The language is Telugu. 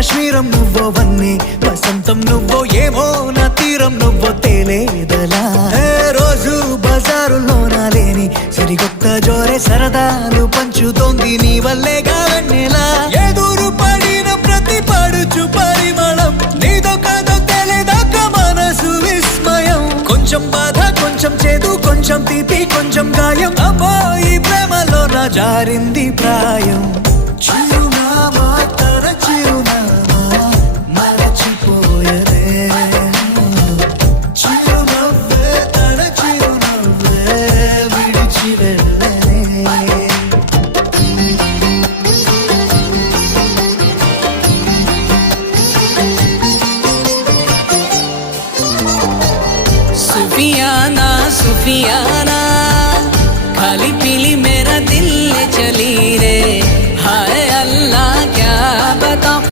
కాశ్మీరం నువ్వో వన్నే వసంతం నువ్వో ఏమో నా తీరం నువ్వో తేలేదలా రోజు బజారులోన లేని సరికొత్త జోరే సరదాలు పంచుతోంది నీ వల్లేగా వెన్నెలా ఎదురు పడిన ప్రతి పడుచు పరిమళం నీదో కాదో తెలియదాకా మనసు విస్మయం కొంచెం బాధ కొంచెం చేదు కొంచెం తీపి కొంచెం గాయం అమ్మో ఈ ప్రేమలో నా జారింది ప్రాయం చిరునామా తన చిరునామా మరచిపోయదే చిరునవ్వే తన చిరునవ్వే విడిచి వెళ్ళనే सुफियाना सुफियाना खाली पीली मेरा दिल ले चली रे हाय अल्लाह